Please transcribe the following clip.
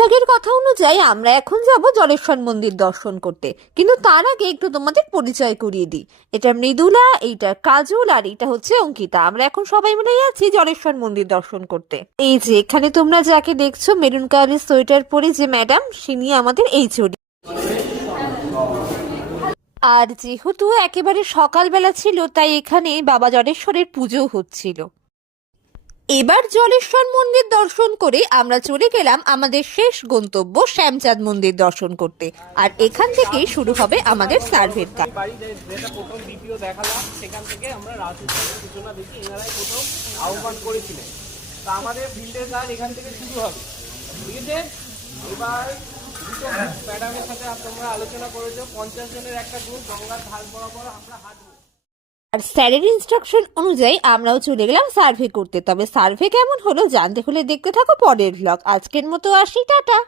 ব্লগের কথা অনুযায়ী আমরা এখন যাব জলেশ্বর মন্দির দর্শন করতে। কিন্তু তার আগে একটু তোমাদের পরিচয় করিয়ে দিই। এটা মৃদুলা, এইটা কাজল, আর এইটা হচ্ছে অঙ্কিতা। আমরা এখন সবাই মিলে যাচ্ছি জলেশ্বর মন্দির দর্শন করতে। এই যে, এখানে তোমরা যাকে দেখছ, মেরুন কালারের সোয়েটার পরে যে ম্যাডাম তিনি আমাদের এই চড়ি আর যেহেতু একেবারে সকালবেলা ছিল, তাই এখানে বাবা জলেশ্বরের পুজো হচ্ছিল। এবার জলেশ্বর মন্দির দর্শন করে আমরা চলে গেলাম আমাদের শেষ গন্তব্য শ্যামচাঁদ মন্দির দর্শন করতে। আর এখান থেকেই শুরু হবে আমাদের সার্ভের কাজ। আহ্বান করেছিলেন। আমাদের এখান থেকে শুরু হবে। আলোচনা করেছ। পঞ্চাশ জনের একটা গ্রুপ গঙ্গার ধার বরাবর আমরা হাঁটবো। আর স্যারের ইনস্ট্রাকশন অনুযায়ী আমরাও চলে গেলাম সার্ভে করতে। তবে সার্ভে কেমন হলো জানতে হলে দেখতে থাকো পরের ব্লগ আজকের মতো আসি, টাটা।